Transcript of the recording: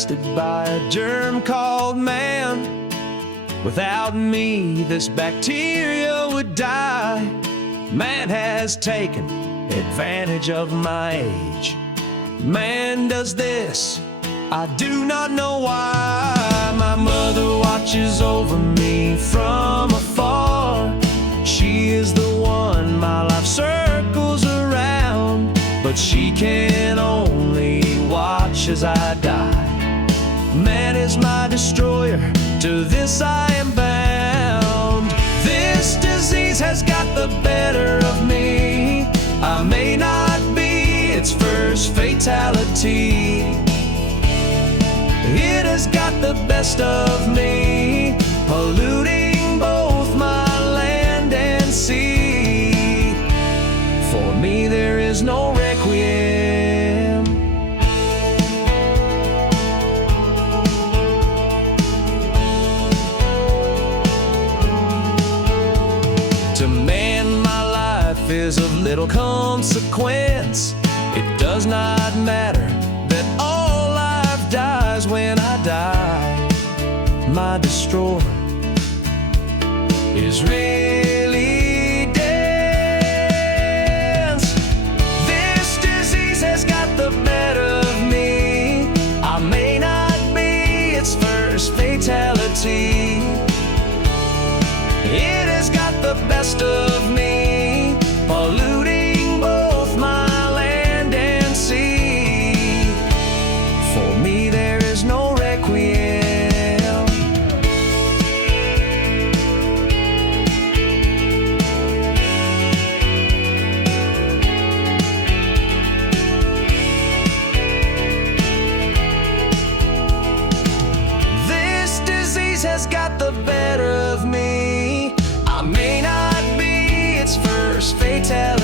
blasted by a germ called man. Without me, this bacteria would die. Man has taken advantage of my age. Man does this, I do not know why. My mother watches over me from afar. She is the one my life circles around, but she can only watch as I die. Man is my destroyer, to this I am bound. This disease has got the better of me. I may not be its first fatality. It has got the best of me, polluting both my land and sea. For me there is no requiem. To man, my life is of little consequence. It does not matter that all life dies when I die. My destroyer is really dense. This disease has got the better of me. I may not be its first fatality. It has got the best of me, polluting both my land and sea. For me there is no requiem. This disease has got the better of me. I may not be its first fatality.